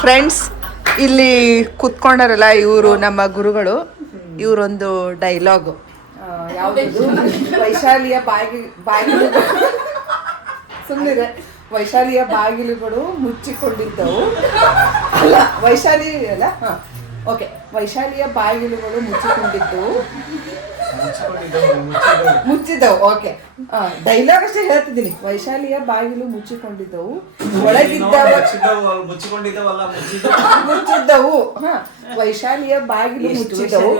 Friends, ಇಲ್ಲಿ ಕುತ್ಕೊಂಡಾರಲ್ಲ ಇವರು ನಮ್ಮ ಗುರುಗಳು. ಇವರೊಂದು ಡೈಲಾಗು ಯಾವುದು, ವೈಶಾಲಿಯ ಬಾಗಿಲು ಸುಮ್ಮನೆ ವೈಶಾಲಿಯ ಬಾಗಿಲುಗಳು ಮುಚ್ಚಿಕೊಂಡಿದ್ದವು. ಅಲ್ಲ, ವೈಶಾಲಿ ಅಲ್ಲ, ಹಾಂ ಓಕೆ, ವೈಶಾಲಿಯ ಬಾಗಿಲುಗಳು ಮುಚ್ಚಿದ್ದವು. ಓಕೆ, ಡೈಲಾಗ್ ಅಷ್ಟೇ ಹೇಳ್ತಿದ್ದೀನಿ. ವೈಶಾಲಿಯ ಬಾಗಿಲು ಮುಚ್ಚಿಕೊಂಡಿದ್ದವು, ಮುಚ್ಚಿದ್ದವು. ವೈಶಾಲಿಯ ಬಾಗಿಲು ಮುಚ್ಚಿದ್ದವು,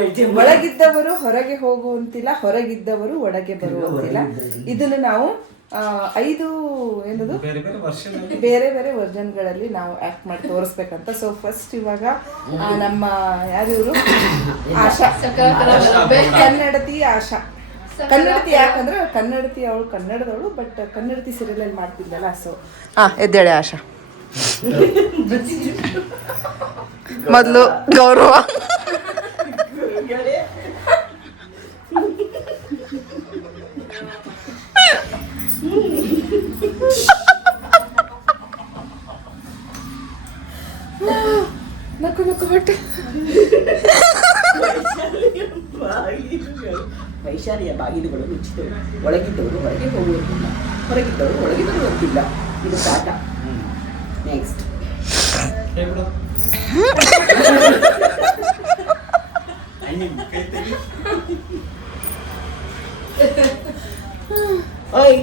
ಒಳಗಿದ್ದವರು ಹೊರಗೆ ಹೋಗುವಂತಿಲ್ಲ, ಹೊರಗಿದ್ದವರು ಒಳಗೆ ಬರುವಂತಿಲ್ಲ. ಇದನ್ನು ನಾವು 5 ಏನದು ಬೇರೆ ಬೇರೆ ವರ್ಷನ್ಗಳಲ್ಲಿ ನಾವು ಆಕ್ಟ್ ಮಾಡಿ ತೋರಿಸ್ಬೇಕಂತ. ಸೊ ಫಸ್ಟ್ ಇವಾಗ ನಮ್ಮ ಯಾರಿವರು ಆಶಾ, ಕನ್ನಡತಿ ಆಶಾ. ಕನ್ನಡತಿ ಯಾಕಂದ್ರೆ ಕನ್ನಡತಿ ಅವಳು ಕನ್ನಡದವಳು, ಬಟ್ ಕನ್ನಡತಿ ಸೀರಿಯಲ್ ಮಾಡ್ತಿದ್ದಲ್ಲ. ಸೊ ಎದ್ದೇಳೆ ಆಶಾ. ಮೊದಲು ಗೌರವ. ನಕ್ಕು ಹೊಟ್ಟೆ. ವೈಶಾಲಿಯ ಬಾಗಿಲುಗಳು ಮುಚ್ಚಿದವು, ಒಳಗಿದ್ದವರು ಹೊರಗೆ ಹೋಗುವಂತಿಲ್ಲ, ಹೊರಗಿದ್ದವರು ಒಳಗೆ ಬರುವಂತಿಲ್ಲ. ಇದು ಪಾಠ. ನೆಕ್ಸ್ಟ್. ಓಯ್,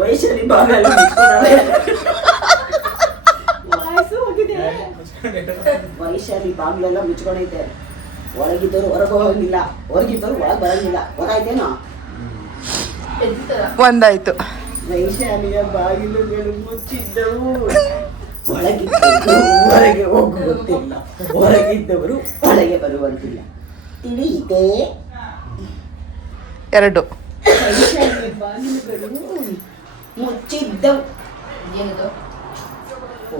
ವೈಶಾಲಿ ಬಾಗಿಲು ವೈಶಾಲಿ ಬಾಗಿಲೆಲ್ಲ ಮುಚ್ಕೊಂಡೈತೆ. ಒಳಗಿದ್ದವರು ಹೊರಗೆ ಹೋಗಂಗಿಲ್ಲ, ಹೊರಗಿದ್ದವರು ಒಳಗೆ ಬರಂಗಿಲ್ಲ. ಗೊತ್ತಾಯ್ತೇನೋ? ಒಂದಾಯ್ತು. ವೈಶಾಲಿಯ ಬಾಗಿಲುಗಳು ಮುಚ್ಚಿದ್ದವು, ಒಳಗಿದ್ದವರು ಹೊರಗೆ ಹೋಗುವಂತಿಲ್ಲ, ಹೊರಗಿದ್ದವರು ಒಳಗೆ ಬರುವಂತಿಲ್ಲ. ತಿಳಿಯಿತೆ? 2. ವೈಶಾಲಿಯ ಬಾಗಿಲುಗಳು ಮುಚ್ಚಿದ್ದವು,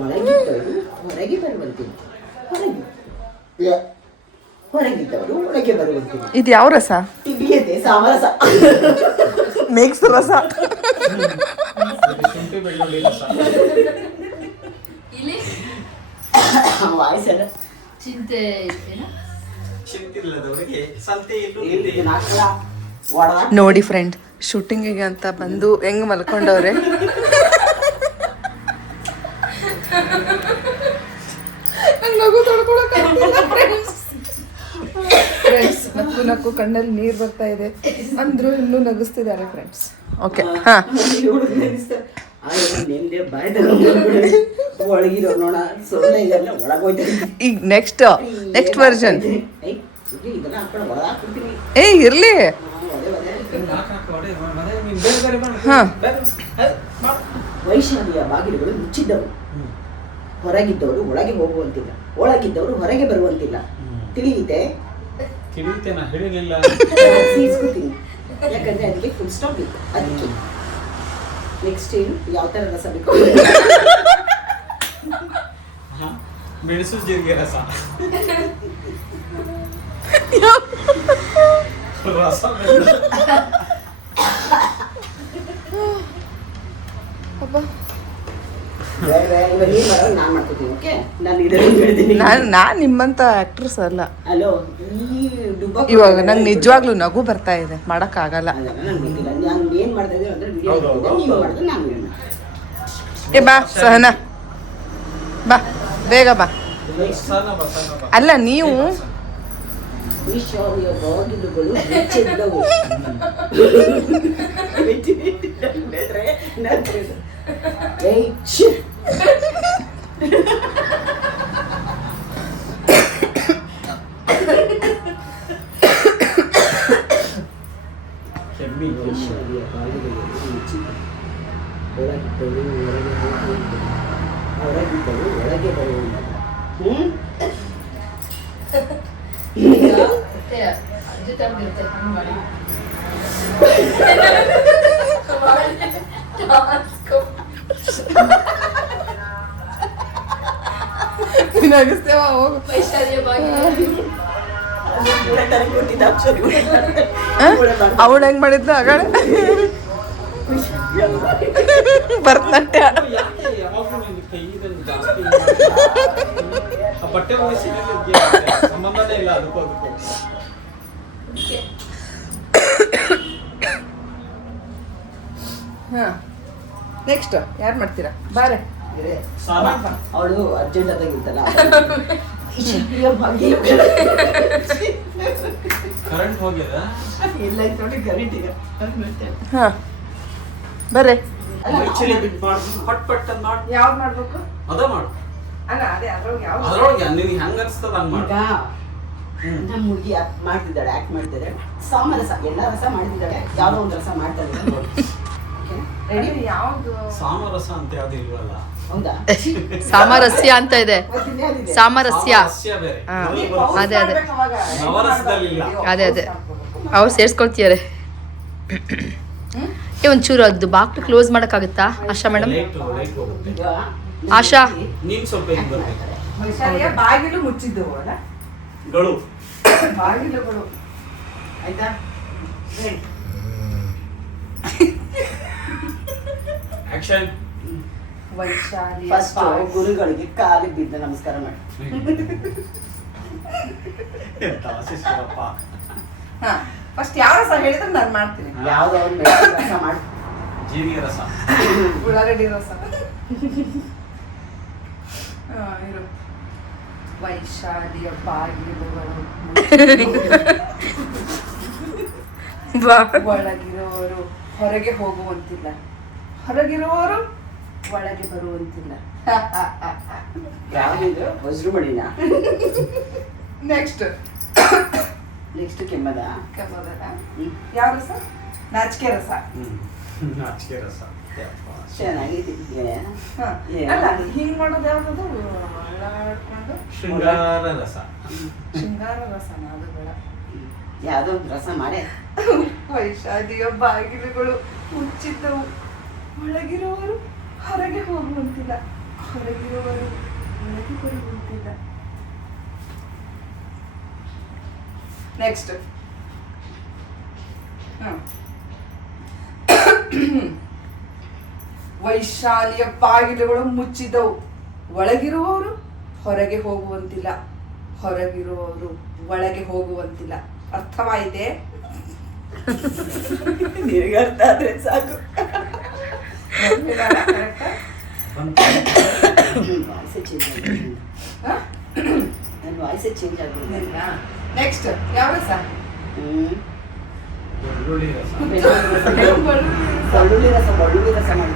ಒಳಗಿದ್ದವರು ಹೊರಗೆ ಬರುವಂತಿಲ್ಲ, ಹೊರಗಿದ್ದವರು ಒಳಗೆ ಬರುವಂತಿಲ್ಲ. ಇದು ಯಾವ ರಸ? ತಿಳಿಯದೆ ಸಾಮರಸ. ಮಿಕ್ಸ್ ರಸ. ವಾಯ್ಸರ ಚಿಂತೆ ನೋಡಿ ಫ್ರೆಂಡ್, ಶೂಟಿಂಗಿಗೆ ಅಂತ ಬಂದು ಹೆಂಗ್ ಮಲ್ಕೊಂಡವ್ರೆ. ಫ್ರೆಂಡ್ಸ್, ನಕ್ಕು ಕಣ್ಣಲ್ಲಿ ನೀರು ಬರ್ತಾ ಇದೆ ಅಂದ್ರು ಇನ್ನೂ ನಗಿಸ್ತಿದ್ದಾರೆ ಫ್ರೆಂಡ್ಸ್. ಓಕೆ, ಹಾ, ಒಳಗಿರೋ ನೋಡ ಸೊಳ್ಳೆ ಒಳಗೋಯ್ತು. ಈಗ ನೆಕ್ಸ್ಟ್ ವರ್ಷನ್. ಏ ಇರ್ಲಿ. ವೈಶಾಲಿಯ ಬಾಗಿಲುಗಳು ಮುಚ್ಚಿದ್ದವು, ಹೊರಗಿದ್ದವರು ಒಳಗೆ ಹೋಗುವಂತಿಲ್ಲ, ಒಳಗಿದ್ದವರು ಹೊರಗೆ ಬರುವಂತಿಲ್ಲ. ತಿಳಿಯಿತೆ? ಯಾಕಂದ್ರೆ ಅದಕ್ಕೆ ಫುಲ್ ಸ್ಟಾಪ್ ಬೇಕು. ಅದಕ್ಕೆ ನೆಕ್ಸ್ಟ್ ಏನು, ಯಾವ ತರ ರಸ ಬೇಕು? ಮೆಣಸು ಜೀರಿಗೆ ರಸ. ನಾನ್ ನಿಮ್ಮಂತ ಆಕ್ಟ್ರೆಸ್ ಅಲ್ಲ. ಹಲೋ, ಇವಾಗ ನಂಗೆ ನಿಜವಾಗ್ಲೂ ನಗು ಬರ್ತಾ ಇದೆ, ಮಾಡಕ್ ಆಗಲ್ಲ. ಏ ಬಾ ಸಹನಾ, ಬಾ ಬೇಗ ಬಾ. ಅಲ್ಲ ನೀವು ಬಾಗಿಲುಗಳು ಮುಚ್ಚಿದ್ದವು. ಹೊರಗಿದ್ದವು ಒಳಗೆ ಬರುವುದಿಲ್ಲ. ಅವಳು ಹೆಂಗ್ ಮಾಡಿದ್ಲು ಆಗಾಳೆ ಭರತನಾಟ್ಯ. ಜಾಸ್ತಿ ಆ ಬಟ್ಟೆ ಮುಗಿಸಿ ಸಂಬಂಧನೇ ಇಲ್ಲ ಅದಕ್ಕೂ ಹಾ ನೆಕ್ಸ್ಟ್ ಯಾರು ಮಾಡ್ತೀರಾ ಬಾರೆ ಅವಳು ಅರ್ಜೆಂಟ್ ಆದಾಗಿರ್ತಲ್ಲ ಕರೆಂಟ್ ಹೋಗ್ಯದ ಇಲ್ಲ ನೋಡಿ ಕರೆಂಟ್ ಈಗ ಹಾ ಬರ್ರೆ ಆಕ್ಚುಲಿ ಬಿಟ್ ಮಾಡಿ ಪಟ್ ಪಟ್ ಅಂತ ಮಾಡಿ ಯಾವ್ದು ಮಾಡ್ಬೇಕು ಅದ ಮಾಡು ಅಲ್ಲ ಅದೇ ಅದ್ರೊಳಗೆ ಯಾವ್ದು ಅದ್ರೊಳಗೆ ನಿನಗೆ ಹೆಂಗ ಅನ್ಸ್ತದ ಹಂಗ ಮಾಡು ಈಗ ನಮ್ಮ ಹುಡುಗಿ ಮಾಡ್ತಿದ್ದಾಳೆ ಆಕ್ಟ್ ಮಾಡ್ತಿದ್ದಾಳೆ ಸಾಮರಸ ಎಲ್ಲ ರಸ ಮಾಡ್ತಿದ್ದಾಳೆ ಯಾವ್ದೋ ಒಂದು ರಸ ಮಾಡ್ತಾ ಇದ್ದಾಳೆ ರೆಡಿ ಯಾವ್ದು ಸಾಮರಸ ಅಂತ ಯಾವ್ದು ಇಲ್ವಲ್ಲ ಹೌದಾ ಸಾಮರಸ್ಯ ಅಂತ ಇದೆ ಸಾಮರಸ್ಯ ಸಾಮರಸ್ಯ ಬೇರೆ ಹಾ. ಇದ್ರಲ್ಲಿ ಬರುತ್ತೆ. ಅದೇ ಅದೇ ನವರಸದಲ್ಲಿಲ್ಲ. ಅದೇ ಅದೇ ಅವ್ರು ಸೇರ್ಸ್ಕೊಳ್ತಿದ್ದಾರೆ ಒಂಚೂರು ಅದು ಬಾಕ್ಲು ಕ್ಲೋಸ್ ಮಾಡೋಕ್ಕಾಗುತ್ತಾ ಆಶಾ ಮೇಡಮ್ ಲೈಟ್ ಹೋಗುತ್ತೆ ಈಗ ಆಶಾ ನೀನ್ ಸ್ವಲ್ಪ ಹಿಂಗ್ ಬರ್ಬೇಕು ವೈಶಾಲಿಯ ಬಾಗಿಲು ಮುಚ್ಚಿದ್ದವು ಅಲ್ಲ ಗಳು ಬಾಗಿಲುಗಳು ಆಯ್ತಾ Ready? ಆಕ್ಷನ್ ವೈಶಾಲಿಯ ಫಸ್ಟ್ ಗುರುಗಳಿಗೆ ಕಾಲಿಗೆ ಬಿದ್ದ ನಮಸ್ಕಾರ ಮಾಡಿ ಎಂತ ಶಿಸ್ತಪ್ಪ ಹಾ ಫಸ್ಟ್ ಯಾವ ರಸ ಹೇಳಿದ್ರೆ ನಾನು ಮಾಡ್ತೀನಿ ಯಾವ್ದೋ ಒಂದು ಮೆಣಸಿನ ರಸ ಮಾಡಿ ಜೀರಿಗೆ ರಸ ಉಳ್ಳಾಗಡ್ಡಿ ರಸ ಇರು ವೈಶಾಲಿಯ ಬಾಗಿಲುಗಳು ಒಳಗಿರುವವರು ಹೊರಗೆ ಹೋಗುವಂತಿಲ್ಲ ಹೊರಗಿರುವವರು ಒಳಗೆ ಬರುವಂತಿಲ್ಲ ಯಾವ್ದಿದು ವಜ್ರಮಣಿನ ನೆಕ್ಸ್ಟ್ ನೆಕ್ಸ್ಟ್ ಕೆಮ್ಮದ ಯಾವ ರಸ ನಾಚಿಕೆ ರಸ ನಾಚಿಕೆ ರಸ ಯಪ್ಪ. ಚೆನ್ನಾಗಿದೆ ಹ. ಏನು? ಅಲ್ಲ ಹಿಂಗ್ ಮಾಡೋದು ಯಾವ್ದದು ಅಳ್ಳಾಡ್ಕೊಂಡು ಶೃಂಗಾರ ರಸ ಶೃಂಗಾರ ರಸನ ಅದು ಬೇಡ ಯಾವ್ದೋ ಒಂದು ರಸ ಮಾಡೇ ವೈಶಾಲಿಯ ಬಾಗಿಲುಗಳು ಮುಚ್ಚಿದ್ದವು ಒಳಗಿರುವವರು ಹೊರಗೆ ಹೋಗುವಂತಿಲ್ಲ ಹೊರಗಿರುವವರು ಒಳಗೆ ಬರುವಂತಿಲ್ಲ ನೆಕ್ಸ್ಟ್ ವೈಶಾಲಿಯ ಬಾಗಿಲುಗಳು ಮುಚ್ಚಿದ್ದವು ಒಳಗಿರುವವರು ಹೊರಗೆ ಹೋಗುವಂತಿಲ್ಲ ಹೊರಗಿರುವವರು ಒಳಗೆ ಹೋಗುವಂತಿಲ್ಲ ಅರ್ಥವಾಯಿತೆ ನಿನಗೆ ಅರ್ಥ ಆದ್ರೆ ಸಾಕು ವಾಯ್ಸೇ ಚೇಂಜ್ ಆಗಿದೆ ನನ್ನ ವಾಯ್ಸೇ ಚೇಂಜ್ ಆಗಿದೆ ನೆಕ್ಸ್ಟ್ ಯಾವ ರಸ ಬೆಳ್ಳುಳ್ಳಿ ರಸ ಬೆಳ್ಳುಳ್ಳಿ ರಸ ಮಾಡಿ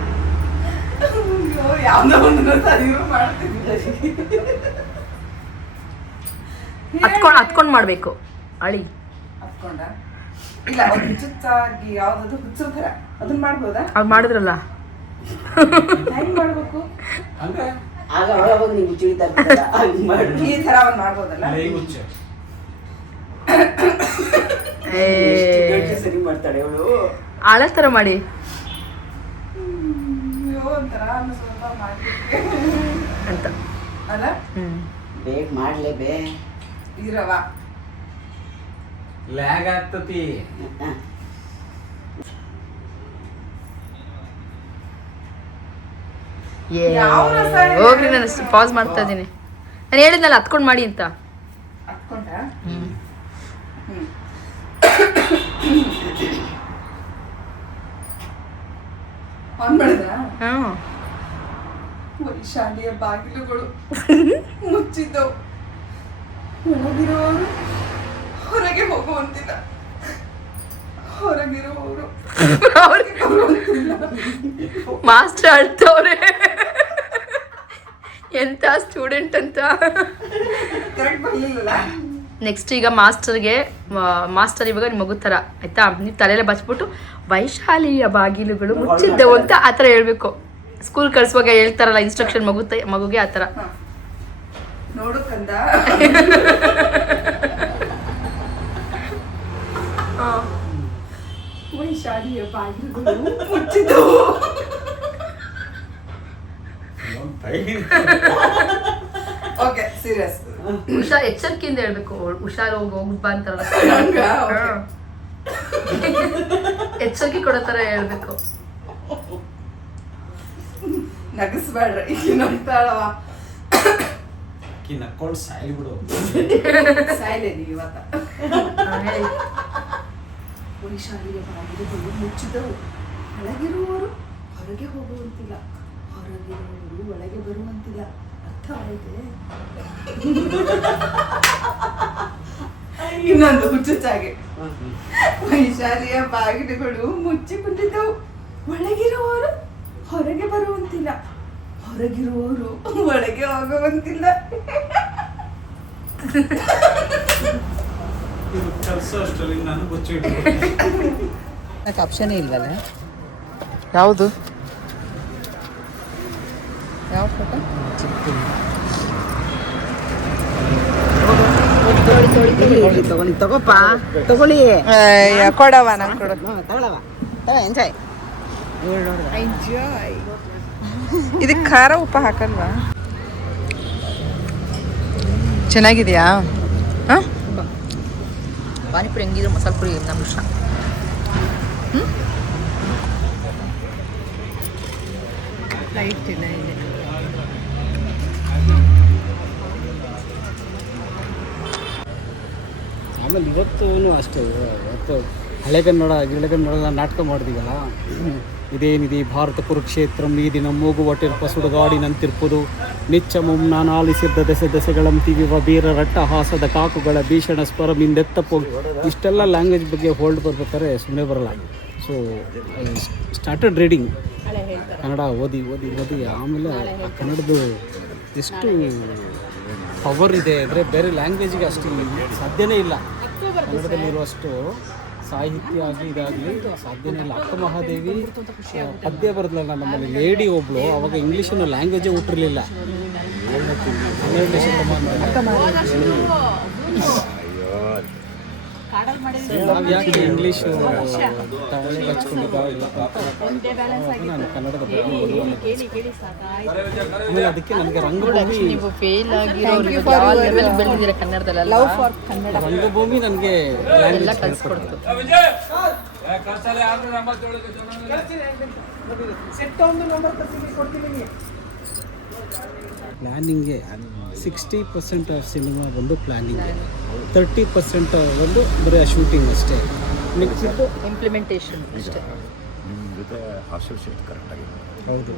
ಯಾವ್ದೋ ಒಂದು ರಸ ಇವ್ರು ಮಾಡ್ತಿದ್ರು ಹತ್ಕೊಂಡ್ ಮಾಡ್ಬೇಕು ಅಳಿ ಹತ್ಕೊಂಡ ಇಲ್ಲ ಅವ್ರು ಹುಚ್ಚುತ್ತಾಗಿ ಯಾವ್ದದು ಹುಚ್ಚರ ಥರ ಅದನ್ನ ಮಾಡ್ಬೋದಾ ಅವ್ರು ಮಾಡಿದ್ರಲ್ಲ ಹೆಂಗ್ ಮಾಡ್ಬೇಕು ಹಂಗ ಆಗ ಅವಾಗ ನೀವು ಚಿಡಿತಾ ಇರ್ತೀರಲ್ಲ, ಹಂಗ್ ಮಾಡಿ ಈ ಥರ ಒಂದ್ ಮಾಡ್ಬೋದಲ್ಲ ಲೈ ಹುಚ್ಚ ಎಷ್ಟು ಗಂಟೆ ಸರಿ ಮಾಡ್ತಾಳೆ ಅವಳು ಆಳ ತರ ಮಾಡಿ ಅಯ್ಯೋ ಒಂಥರ ಸ್ವಲ್ಪ ಮಾಡ್ಲಿಕ್ಕೆ ಅಂತ ಅಲ್ಲ ಬೇಗ ಮಾಡ್ಲೇ ಬೇ ಇರವ ಲ್ಯಾಗ್ ಆಗ್ತತಿ ಯಾವ ರಸ ಇದೆ? ಹೋಗ್ರಿ ನಾನು ಪಾಸ್ ಮಾಡ್ತಾ ಇದ್ದೀನಿ ನಾನು ಹೇಳಿದ್ನಲ್ಲ ಹತ್ಕೊಂಡ್ ಮಾಡಿ ಅಂತ ಹತ್ಕೊಂಡ ಆನ್ ಮಾಡಿದ್ರ ಹ್ಮ್ ವೈಶಾಲಿಯ ಬಾಗಿಲುಗಳು ಮುಚ್ಚಿದ್ದವು ಒಳಗಿರುವವರು ಹೊರಗೆ ಹೋಗುವಂತಿಲ್ಲ ಹೊರಗಿರುವವರು ಅವ್ರಿಗೆ ಮಾಸ್ಟರ್ ಅಳ್ತವ್ರೆ ಎಂತ ಸ್ಟೂಡೆಂಟ್ ಅಂತ ಕರೆಕ್ಟ್ ಬರ್ಲಿಲ್ಲಲ್ಲ ನೆಕ್ಸ್ಟ್ ಈಗ ಮಾಸ್ಟರ್ ಇವಾಗ ನಿಮ್ಮ ಮಗು ಥರ ಆಯ್ತಾ ನೀವು ತಲೆಯಲ್ಲೇ ಬಚ್ಬಿಟ್ಟು ವೈಶಾಲಿಯ ಬಾಗಿಲುಗಳು ಮುಚ್ಚಿದ್ದವು ಅಂತ ಆ ಥರ ಹೇಳ್ಬೇಕು ಸ್ಕೂಲ್ ಕಳ್ಸುವಾಗ ಹೇಳ್ತಾರಲ್ಲ ಇನ್ಸ್ಟ್ರಕ್ಷನ್ ಮಗುಗೆ ಆ ಥರ ನೋಡು ಕಂದ ವೈಶಾಲಿಯ ಬಾಗಿಲುಗಳು ಮುಚ್ಚಿದ್ದವು ಓಕೆ ಸೀರಿಯಸ್ ಎಚ್ಚರಿಕೆಯಿಂದ ಹೇಳ್ಬೇಕು ಹುಷಾರು ಹೋಗ್ಬಾ ಅಂತಾರಲ್ಲ ಹಂಗಾ? Okay. ಹಾ. ಎಚ್ಚರಿಕೆ ಕೊಡೋ ಥರ ಹೇಳ್ಬೇಕು ನಗಸ್ಬೇಡ್ರಿ ಈಗ ನಗ್ತಾಳವ ಅಕ್ಕಿ ನಕ್ಕೊಂಡು ಸಾಯಿ ಬಿಡು. ಸಾಯ್ಲೆ ನೀವು ಇವತ್ತ. ವೈಶಾಲಿಯ ಬಾಗಿಲುಗಳು ಮುಚ್ಚಿದವು. ಒಳಗಿರುವವರು ಹೊರಗೆ ಹೋಗುವಂತಿಲ್ಲ, ಹೊರಗಿರುವವರು ಒಳಗೆ ಬರುವಂತಿಲ್ಲ. ಅರ್ಥವಾಯಿತೆ? ಇನ್ನೊಂದು ಹುಚ್ಚುಚ್ಚಾಗೆ. ವೈಶಾಲಿಯ ಬಾಗಿಲುಗಳು ಮುಚ್ಚಿಕೊಂಡಿದ್ದವು. ಒಳಗಿರುವವರು ಹೊರಗೆ ಬರುವಂತಿಲ್ಲ, ಹೊರಗಿರುವವರು ಒಳಗೆ ಹೋಗುವಂತಿಲ್ಲ. ಇದು ಕೆಲಸ ಅಷ್ಟರಲ್ಲಿ ನಾನು ಬಚ್ಚಿಟ್ಟು ಅದಕ್ಕೆ ಆಪ್ಷನ್ ಇಲ್ವಲ್ಲ. ಯಾವುದು ಯಾವ ಫೋಟೋ? ತಗೊಳ್ಳಿ ತಗೋಪ್ಪ, ತಗೊಳ್ಳಿ ಕೊಡವ ನಂಗೆ ಕೊಡು. ತಗೊಳವ, ಎಂಜಾಯ್. ಎಂಜಾಯ್. ಇದಕ್ಕೆ ಖಾರ ಉಪ್ಪು ಹಾಕಲ್ವಾ? ಚೆನ್ನಾಗಿದೆಯಾ? ಹಾಂ, ಪಾನಿಪುರಿ ಹೆಂಗಿದ್ರು ಮಸಾಲೆ ಪುರಿ ನಮ್ಮ ಇಷ್ಟ. ಲೈಟ್ ಇಲ್ಲ ಇಲ್ಲಿ. ಆಮೇಲೆ ಇವತ್ತು ಅಷ್ಟೇ, ಇವತ್ತು ಹಳೆಗನ್ನಡ ನಾಟಕ ಮಾಡಿದೀವಲ್ಲ, ಇದೇನಿದೆ ಭಾರತ ಕುರುಕ್ಷೇತ್ರಂ ಈ ದಿನ ಮೂಗುವಟಿರ್ಪ ಸುಡುಗಾಡಿನಂತಿರ್ಪುದು ನಿಚ್ಚಮಂ ನಾನಾಲಿಸಿದ್ದ ದೆಸೆಗಳಂತಿವಿವ ಬೀರ ರಟ್ಟಹಾಸದ ಕಾಕುಗಳ ಭೀಷಣ ಸ್ವರಮಿಂದೆತ್ತಪ್ಪು. ಇಷ್ಟೆಲ್ಲ ಲ್ಯಾಂಗ್ವೇಜ್ ಬಗ್ಗೆ ಹೋಲ್ಡ್ ಬರ್ಬೇಕಾದ್ರೆ ಸುಮ್ಮನೆ ಬರಲ್ಲ. ಸೊ ಸ್ಟಾರ್ಟೆಡ್ ರೀಡಿಂಗ್ ಕನ್ನಡ ಓದಿ ಓದಿ ಓದಿ ಆಮೇಲೆ ಆ ಕನ್ನಡದ್ದು ಎಷ್ಟು ಪವರ್ ಇದೆ ಅಂದರೆ ಬೇರೆ ಲ್ಯಾಂಗ್ವೇಜಿಗೆ ಅಷ್ಟು ಸಾಧ್ಯನೇ ಇಲ್ಲ. ಕನ್ನಡದಲ್ಲಿರುವಷ್ಟು ಸಾಹಿತ್ಯ ಆಗಲಿ ಇದಾಗಲಿ ಸಾಧ್ಯನೇ ಇಲ್ಲ. ಅಕ್ಕ ಮಹಾದೇವಿ ಪದ್ಯ ಬರೆದ್ಲಲ್ಲ ನಮ್ಮಲ್ಲಿ ಲೇಡಿ ಒಬ್ಳು, ಅವಾಗ ಇಂಗ್ಲೀಷನ್ನು ಲ್ಯಾಂಗ್ವೇಜೇ ಹುಟ್ಟಿರಲಿಲ್ಲ. 12ನೇ ಶತಮಾನದಲ್ಲಿ ನಾವು ಯಾಕೆ ಇಂಗ್ಲೀಷು ತಲೆಗೆ ಹಚ್ಕೊಂಡಿದ್ದಾಗಿಲ್ಲ ನಾನು ಕನ್ನಡದ ಬಗ್ಗೆ ಆಮೇಲೆ ಅದಕ್ಕೆ ನನಗೆ ರಂಗಭೂಮಿ ನೀವು ಫೇಲ್ ಆಗಿರೋರಿಗೆ ಯಾವ ಲೆವೆಲ್ ಬೆಳೆದಿದ್ದೀರಾ ಕನ್ನಡದಲ್ಲ. Love for Kannada. ರಂಗಭೂಮಿ ನನಗೆ ಎಲ್ಲ ಕಲಿಸ್ಕೊಡ್ತು. ಪ್ಲ್ಯಾನಿಂಗೆ 60% ಆಫ್ ಸಿನಿಮಾ ಬಂದು ಪ್ಲ್ಯಾನಿಂಗ್ಗೆ, 30% ಒಂದು ಬರೀ ಶೂಟಿಂಗ್ ಅಷ್ಟೇ, ಮಿಕ್ಕಿದ್ದು ಇಂಪ್ಲಿಮೆಂಟೇಷನ್ ಅಷ್ಟೇ. ಹೌದು.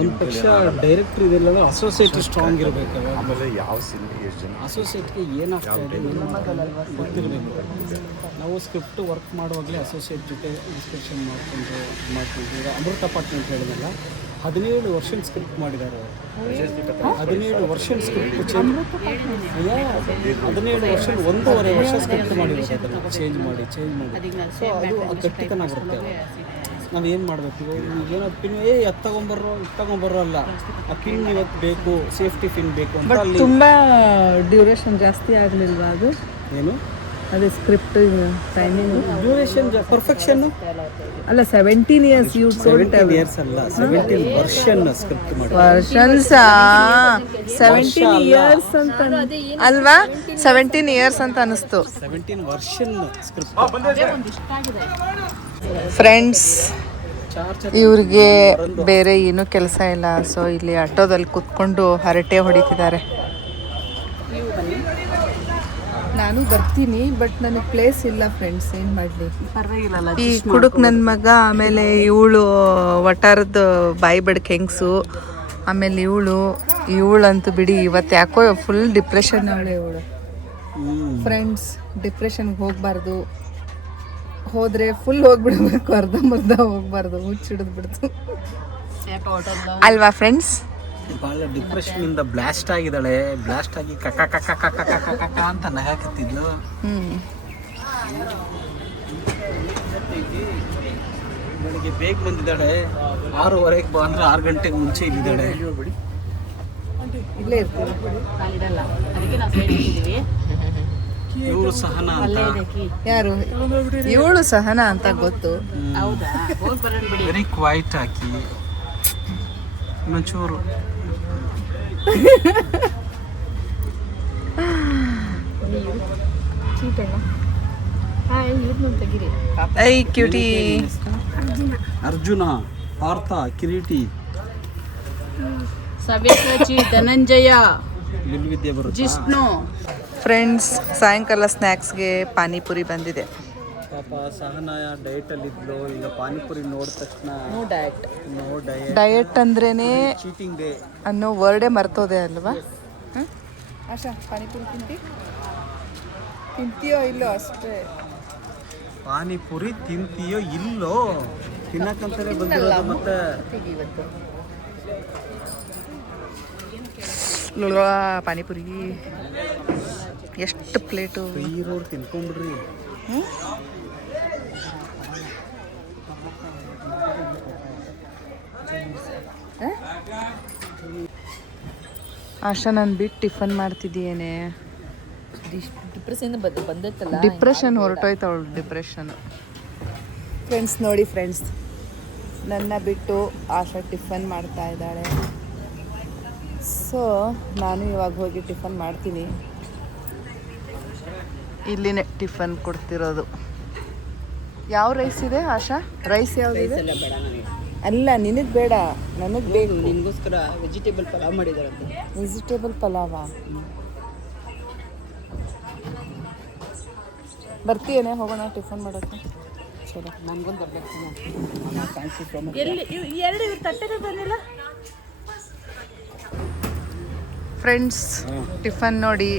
ಒಂದು ಪಕ್ಷ ಡೈರೆಕ್ಟ್ರ್ ಇದೆಲ್ಲ ಅಸೋಸಿಯೇಟ್ ಸ್ಟ್ರಾಂಗ್ ಇರಬೇಕು. ಆಮೇಲೆ ಯಾವ ಸಿನಿಮಾ ಎಷ್ಟು ಜನ ಅಸೋಸಿಯೇಟ್ಗೆ ಏನಾಗ್ತಾ ಇದೆ ಗೊತ್ತಿರಬೇಕು. ನಾವು ಸ್ಕ್ರಿಪ್ಟ್ ವರ್ಕ್ ಮಾಡುವಾಗಲೇ ಅಸೋಸಿಯೇಟ್ ಜೊತೆ ಡಿಸ್ಕಷನ್ ಮಾಡ್ಕೊಂಡು ಅಮೃತ ಪಾಟ್ಮೆಂಟ್ ಹೇಳಿದ್ನಲ್ಲ, 17 ವರ್ಷ ಸ್ಕ್ರಿಪ್ಟ್ ಮಾಡಿದ್ದಾರೆ. 17 ವರ್ಷ ಸ್ಕ್ರಿಪ್ಟ್ ಚೇಂಜ್ 17 ವರ್ಷ 1.5 ವರ್ಷ ಸ್ಕ್ರಿಪ್ಟ್ ಮಾಡಿದ್ದಾರೆ. ಅದನ್ನು ಚೇಂಜ್ ಮಾಡಿ ಸೊ ಅದು ಗಟ್ಟಿತನ ಬರುತ್ತೆ. ನಾವು ಏನು ಮಾಡಬೇಕು, ಏನೋ ಪಿನ್ ಅದು ತಗೊಂಬರ್ರೋ ಅಲ್ಲ, ಆ ಪಿನ್ ಇವತ್ತು ಬೇಕು, ಸೇಫ್ಟಿ ಪಿನ್ ಬೇಕು ಅಂತ ಅಲ್ಲಿ ತುಂಬ ಡ್ಯೂರೇಷನ್ ಜಾಸ್ತಿ ಆಗಲಿಲ್ವಾ ಅದು? ಏನು ಅದೇ ಸ್ಕ್ರಿಪ್ಟ್ ಟೈಮಿಂಗ್ ಡ್ಯೂರೇಷನ್ ಪರ್ಫೆಕ್ಷನ್ನು ಅಲ್ಲ, 17 years ಯು 17 years ಅಲ್ಲ, 17 ವರ್ಷನ್ ಸ್ಕ್ರಿಪ್ಟ್ ಮಾಡಿ. ವರ್ಷನ್ಸ್ 17 years ಅಂತ ಅಲ್ವಾ? 17 years ಅಂತ ಅನಿಸ್ತು. 17 ವರ್ಷನ್ ಸ್ಕ್ರಿಪ್ಟ್. ಫ್ರೆಂಡ್ಸ್, ಇವ್ರಿಗೆ ಬೇರೆ ಏನೂ ಕೆಲಸ ಇಲ್ಲ, ಸೊ ಇಲ್ಲಿ ಆಟೋದಲ್ಲಿ ಕುತ್ಕೊಂಡು ಹರಟೆ ಹೊಡಿತಿದ್ದಾರೆ. ನಾನು ಬರ್ತೀನಿ, ಬಟ್ ನನಗೆ ಪ್ಲೇಸ್ ಇಲ್ಲ ಫ್ರೆಂಡ್ಸ್, ಏನು ಮಾಡಲಿ. ಈ ಕುಡುಕ್ ನನ್ನ ಮಗ, ಆಮೇಲೆ ಇವಳು ವಟಾರದ ಬಾಯಿ ಬಡ್ಕೆ ಹೆಂಗಸು, ಆಮೇಲೆ ಇವಳಂತೂ ಬಿಡಿ ಇವತ್ತು ಯಾಕೋ ಫುಲ್ ಡಿಪ್ರೆಷನ್ ಅವಳೆ ಇವಳು. ಫ್ರೆಂಡ್ಸ್, ಡಿಪ್ರೆಷನ್ಗೆ ಹೋಗಬಾರ್ದು, ಹೋದರೆ ಫುಲ್ ಹೋಗ್ಬಿಡ್ಬೇಕು, ಅರ್ಧಂಬರ್ಧ ಹೋಗ್ಬಾರ್ದು, ಹುಚ್ಚಿಡಿದು ಬಿಡ್ತು ಅಲ್ವಾ ಫ್ರೆಂಡ್ಸ್? ಭಾಳ ಡಿಪ್ರೆಷನಿಂದ ಬ್ಲಾಸ್ಟ್ ಆಗಿದ್ದಾಳೆ. ಬ್ಲಾಸ್ಟ್ ಆಗಿ ಕಕ್ಕ ಕಕ್ಕ ಕಕ್ಕ ಕಕ್ಕ ಕಕ್ಕ ಅಂತ ನಗಾಕತ್ತಿದ್ಲು. ಬೆಳಿಗ್ಗೆ ಬೇಗ ಬಂದಿದ್ದಾಳೆ. 6:15 ಬಾ ಅಂದ್ರೆ 6 ಗಂಟೆಗೆ ಮುಂಚೆ ಇಲ್ಲಿದ್ದಾಳೆ. ಇಲ್ಲೇ ಇರ್ತೀವಿ. ಇವರು ಸಹನಾ ಅಂತ. ಯಾರು ಇವಳು? ಸಹನಾ ಅಂತ ಗೊತ್ತು. ವೆರಿ ಕ್ವೈಟ್ ಆಕಿ, ಒಂಚೂರು ಐ ಕ್ಯೂಟಿ. ಅರ್ಜುನ, ಪಾರ್ಥ, ಕಿರೀಟಿ, ಸವ್ಯಸಾಚಿ, ಧನಂಜಯ, ವಿದ್ಯೆ ಬರುತ್ತೆ ಜಿಷ್ಣು ಫ್ರೆಂಡ್ಸ್, ಸಾಯಂಕಾಲ ಸ್ನ್ಯಾಕ್ಸ್ಗೆ ಪಾನಿಪುರಿ ಬಂದಿದೆ. ಪಾಪ ಸಹನ ಡಯಟಲ್ಲಿದ್ಲು, ಈಗ ಪಾನಿಪುರಿ ನೋಡಿದ ತಕ್ಷಣ ನೋ ಡಯಟ್. ಡಯಟ್ ಅಂದ್ರೇನೆ ಚೀಟಿಂಗ್ ಡೇ ಅನ್ನೋ ವರ್ಡೇ ಮರ್ತೋದೆ ಅಲ್ವಾ? ಆಶಾ, ಪಾನಿಪುರಿ ತಿಂತೀಯೋ ಇಲ್ಲೋ ಅಷ್ಟೇ. ಪಾನಿಪುರಿ ತಿಂತೀಯೋ ಇಲ್ಲೋ, ತಿನ್ನಕ್ಕಂತಾನೆ ಬಂದಿರೋದು. ಮತ್ತೆ ಪಾನಿಪುರಿ ಎಷ್ಟು ಪ್ಲೇಟು? ಈರೋರು ತಿನ್ಕೊಂಡ್ಬಿಡ್ರಿ. ಆಶಾ, ನಾನು ಬಿಟ್ಟು ಟಿಫನ್ ಮಾಡ್ತಿದ್ದೀಯೇನೆ. ಡಿಪ್ರೆಷನ್ ಬಂದೈತಲ್ಲ. ಡಿಪ್ರೆಷನ್ ಹೊರಟೋಯ್ತು ಅವಳು. ಡಿಪ್ರೆಷನ್. ಫ್ರೆಂಡ್ಸ್ ನೋಡಿ ಫ್ರೆಂಡ್ಸ್, ನನ್ನ ಬಿಟ್ಟು ಆಶಾ ಟಿಫನ್ ಮಾಡ್ತಾ ಇದ್ದಾಳೆ. ಸೊ ನಾನು ಇವಾಗ ಹೋಗಿ ಟಿಫನ್ ಮಾಡ್ತೀನಿ. ಇಲ್ಲಿನೇ ಟಿಫನ್ ಕೊಡ್ತಿರೋದು. ಯಾವ ರೈಸ್ ಇದೆ ಆಶಾ? ರೈಸ್ ಯಾವುದಿದೆ? ಬೇಡ ನನಗೆ. ಅಲ್ಲ, ನಿನಗೆ ಬೇಡ, ನನಗೆ ಬೇಕು. ನಿನಗೋಸ್ಕರ ವೆಜಿಟೇಬಲ್ ಪಲಾವ್ ಮಾಡಿದಾರಂತೆ. ವೆಜಿಟೇಬಲ್ ಪಲಾವ ಬರ್ತೀಯೇನೆ? ಹೋಗೋಣ ಟಿಫನ್ ಮಾಡೋಕ್ಕೆ. ಚಲೋ, ನನಗೊಂದು ಬರಬೇಕು. ಫ್ರೆಂಡ್ಸ್, ಟಿಫನ್ ನೋಡಿ.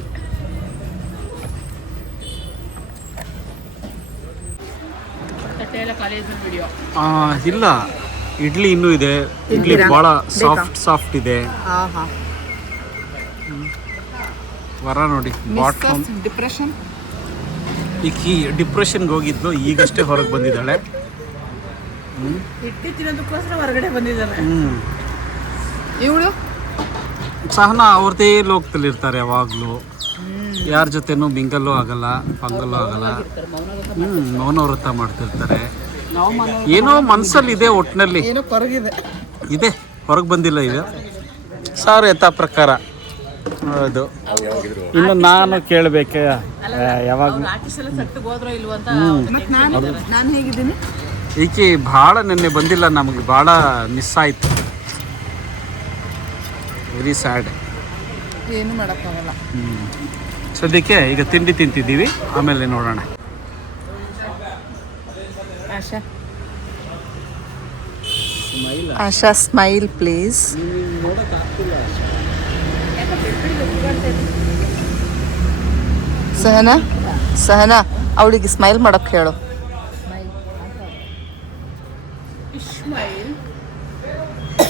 ಇಲ್ಲ, ಇಡ್ಲಿ ಇನ್ನೂ ಇದೆ. ಇಡ್ಲಿ ಭಾಳ ಸಾಫ್ಟ್ ಇದೆ. ವರ ನೋಡಿ, ಬಾಟ್ಲೂಮ್. ಡಿಪ್ರೆಷನ್. ಈಕಿ ಡಿಪ್ರೆಷನ್ಗೆ ಹೋಗಿದ್ಲು, ಈಗಷ್ಟೇ ಹೊರಗೆ ಬಂದಿದ್ದಾಳೆ. ಇಡ್ಲಿ ತಿನ್ನೋದಕ್ಕೋಸ್ಕರ ಹೊರಗಡೆ ಬಂದಿದ್ದಾರೆ. ಇವಳು ಸಹನ ಅವ್ರದ್ದೇ ಲೋಕದಲ್ಲಿರ್ತಾರೆ ಯಾವಾಗಲೂ. ಯಾರ ಜೊತೆನೂ ಮಿಂಗಲ್ಲೂ ಆಗಲ್ಲ, ಪಂಗಲ್ಲೂ ಆಗಲ್ಲ. ಮೌನ ವ್ರತ ಮಾಡ್ತಿರ್ತಾರೆ. ಏನೋ ಮನಸ್ಸಲ್ಲಿ ಇದೆ, ಒಟ್ಟಿನಲ್ಲಿ ಏನೋ ಹೊರಗಿದೆ ಇದೆ, ಹೊರಗೆ ಬಂದಿಲ್ಲ ಈಗ. ಸಾರು ಯಥಾ ಪ್ರಕಾರ ಹೌದು. ಇನ್ನು ನಾನು ಕೇಳಬೇಕೆ ಯಾವಾಗ ನಾನು ಹೇಗಿದ್ದೀನಿ? ಈಕೆ ಭಾಳ ನೆನ್ನೆ ಬಂದಿಲ್ಲ, ನಮಗೆ ಭಾಳ ಮಿಸ್ ಆಯಿತು. Very sad. ಏನು ಮಾಡೋಕ್ಕಾಗಲ್ಲ. ಸದ್ಯಕ್ಕೆ ಈಗ ತಿಂಡಿ ತಿಂತಿದ್ದೀವಿ, ಆಮೇಲೆ ನೋಡೋಣ. Asha, Asha smile please. ಸಹನಾ, ಸಹನಾ ಅವಳಿಗೆ ಸ್ಮೈಲ್ ಮಾಡೋಕ್ಕೆ ಹೇಳು.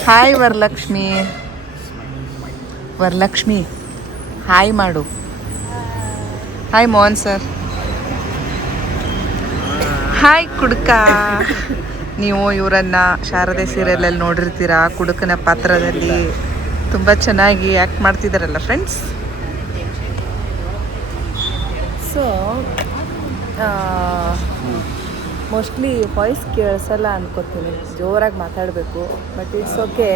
ಹಾಯ್ ವರಲಕ್ಷ್ಮಿ. ವರಲಕ್ಷ್ಮಿ ಹಾಯ್ ಮಾಡು. Hi Mohan sir. ಹಾಯ್ ಕುಡುಕ. ನೀವು ಇವರನ್ನು ಶಾರದೆ ಸೀರಿಯಲಲ್ಲಿ ನೋಡಿರ್ತೀರಾ, ಕುಡುಕನ ಪಾತ್ರದಲ್ಲಿ ತುಂಬ ಚೆನ್ನಾಗಿ ಆ್ಯಕ್ಟ್ ಮಾಡ್ತಿದ್ದಾರಲ್ಲ ಫ್ರೆಂಡ್ಸ್. ಸೊ ಮೋಸ್ಟ್ಲಿ ವಾಯ್ಸ್ ಕೇಳಿಸಲ್ಲ ಅನ್ಕೋತೀನಿ, ಜೋರಾಗಿ ಮಾತಾಡಬೇಕು. But it's okay.